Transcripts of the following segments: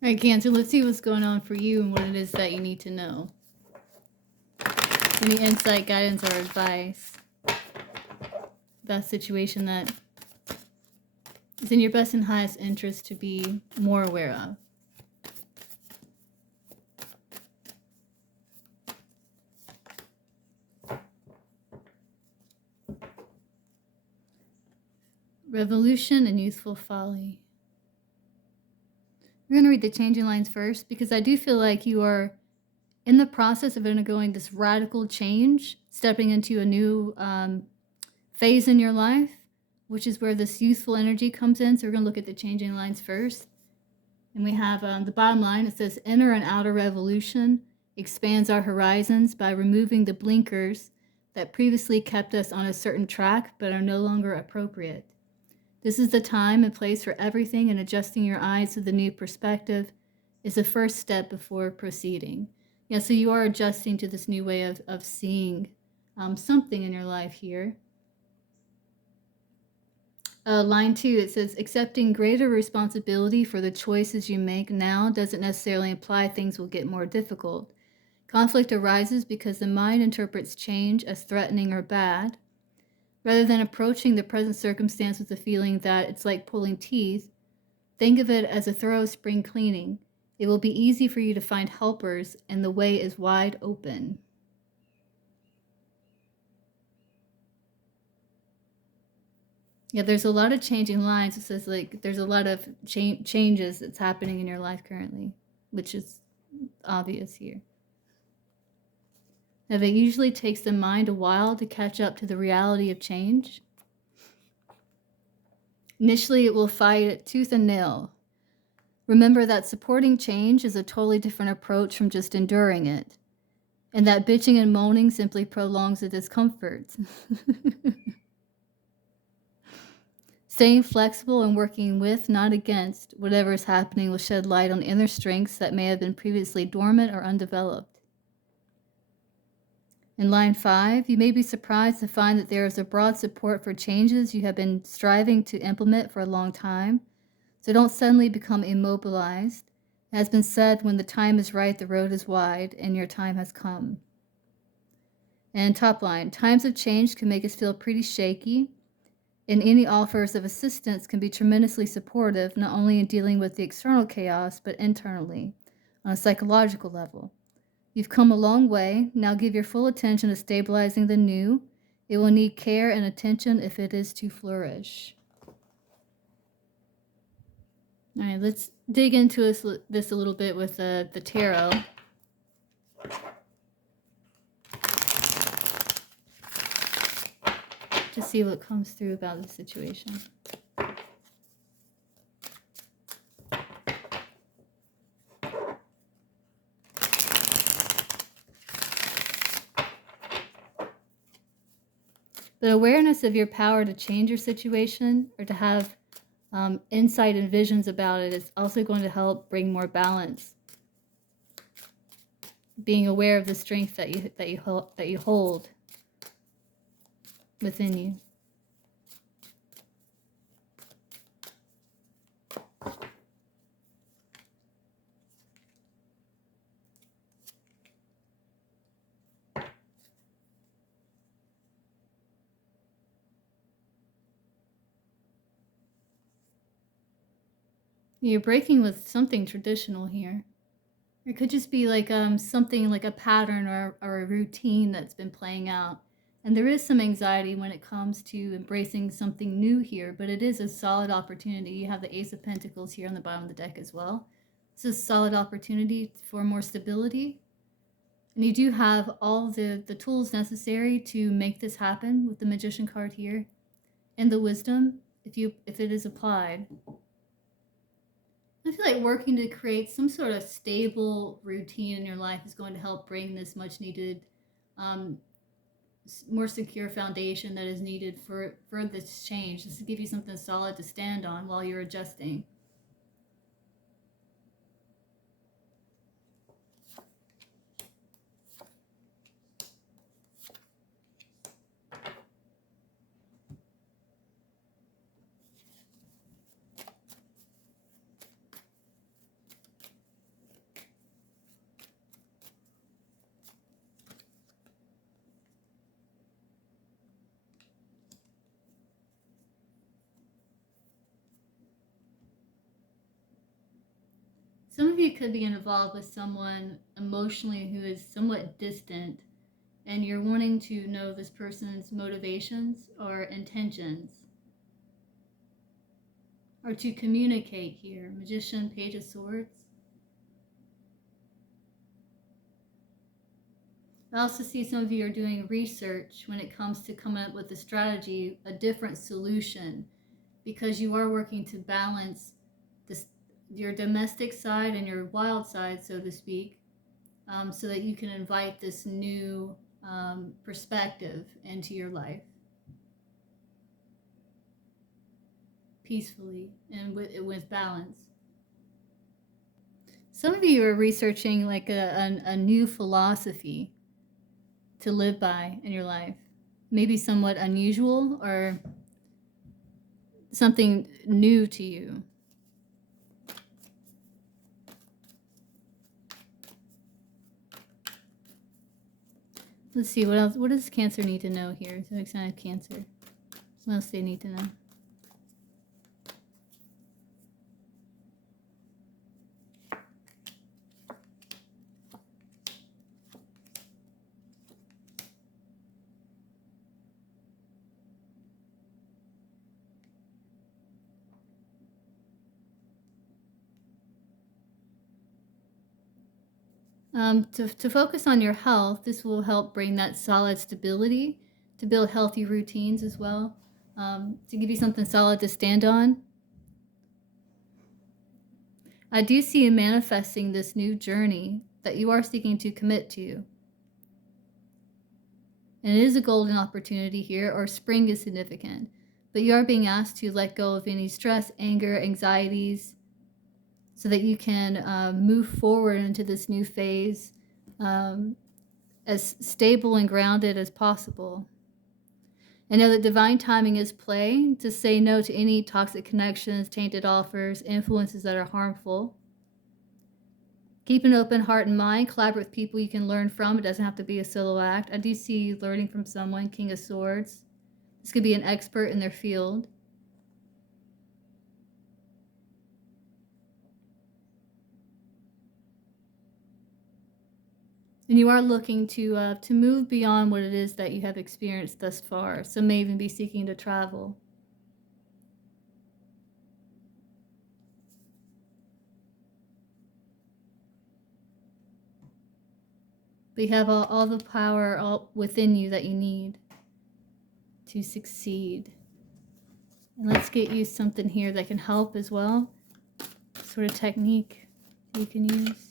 All right, Cancer, let's see what's going on for you and what it is that you need to know. Any insight, guidance, or advice? That situation that is in your best and highest interest to be more aware of. Revolution and youthful folly. We're going to read the changing lines first because I do feel like you are in the process of undergoing this radical change, stepping into a new phase in your life, which is where this youthful energy comes in. So we're going to look at the changing lines first. And we have the bottom line. It says, inner and outer revolution expands our horizons by removing the blinkers that previously kept us on a certain track but are no longer appropriate. This is the time and place for everything, and adjusting your eyes to the new perspective is the first step before proceeding. Yeah, so you are adjusting to this new way of seeing something in your life here. Line 2, it says, accepting greater responsibility for the choices you make now doesn't necessarily imply things will get more difficult. Conflict arises because the mind interprets change as threatening or bad. Rather than approaching the present circumstance with the feeling that it's like pulling teeth, think of it as a thorough spring cleaning. It will be easy for you to find helpers, and the way is wide open. Yeah, there's a lot of changing lines. It says like there's a lot of changes that's happening in your life currently, which is obvious here. Now, it usually takes the mind a while to catch up to the reality of change. Initially, it will fight it tooth and nail. Remember that supporting change is a totally different approach from just enduring it, and that bitching and moaning simply prolongs the discomfort. Staying flexible and working with, not against, whatever is happening will shed light on inner strengths that may have been previously dormant or undeveloped. In line 5, you may be surprised to find that there is a broad support for changes you have been striving to implement for a long time, so don't suddenly become immobilized. It has been said, when the time is right, the road is wide, and your time has come. And top line, times of change can make us feel pretty shaky, and any offers of assistance can be tremendously supportive, not only in dealing with the external chaos, but internally, on a psychological level. You've come a long way. Now give your full attention to stabilizing the new. It will need care and attention if it is to flourish. All right, let's dig into this a little bit with the tarot. To see what comes through about the situation. The awareness of your power to change your situation or to have insight and visions about it is also going to help bring more balance. Being aware of the strength that you hold within you. You're breaking with something traditional here. It could just be like something like a pattern or a routine that's been playing out. And there is some anxiety when it comes to embracing something new here, but it is a solid opportunity. You have the Ace of Pentacles here on the bottom of the deck as well. It's a solid opportunity for more stability. And you do have all the tools necessary to make this happen with the Magician card here. And the wisdom, if it is applied. I feel like working to create some sort of stable routine in your life is going to help bring this much needed, more secure foundation that is needed for this change. Just to give you something solid to stand on while you're adjusting. Some of you could be involved with someone emotionally who is somewhat distant, and you're wanting to know this person's motivations or intentions, or to communicate here. Magician, Page of Swords. I also see some of you are doing research when it comes to coming up with a strategy, a different solution, because you are working to balance this, your domestic side and your wild side, so to speak, so that you can invite this new perspective into your life peacefully and with balance. Some of you are researching like a new philosophy to live by in your life, maybe somewhat unusual or something new to you. Let's see, what else? What does Cancer need to know here? So excited Cancer. What else do they need to know? To focus on your health, this will help bring that solid stability, to build healthy routines as well, to give you something solid to stand on. I do see you manifesting this new journey that you are seeking to commit to. And it is a golden opportunity here, or spring is significant. But you are being asked to let go of any stress, anger, anxieties, so that you can move forward into this new phase as stable and grounded as possible. I know that divine timing is play, to say no to any toxic connections, tainted offers, influences that are harmful. Keep an open heart and mind. Collaborate with people you can learn from. It doesn't have to be a solo act. I do see you learning from someone, King of Swords. This could be an expert in their field. And you are looking to move beyond what it is that you have experienced thus far. Some may even be seeking to travel. But you have all the power all within you that you need to succeed. And let's get you something here that can help as well. Sort of technique you can use.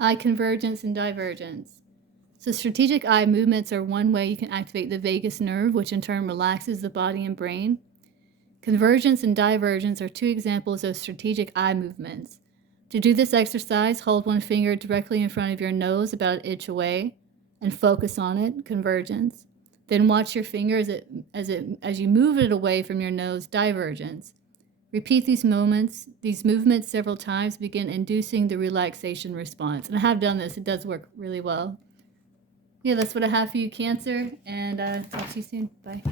Eye convergence and divergence. So strategic eye movements are one way you can activate the vagus nerve, which in turn relaxes the body and brain. Convergence and divergence are two examples of strategic eye movements. To do this exercise, hold one finger directly in front of your nose, about an inch away, and focus on it, convergence. Then watch your finger as you move it away from your nose, divergence. Repeat these movements several times, begin inducing the relaxation response. And I have done this, it does work really well. Yeah, that's what I have for you, Cancer, and talk to you soon. Bye.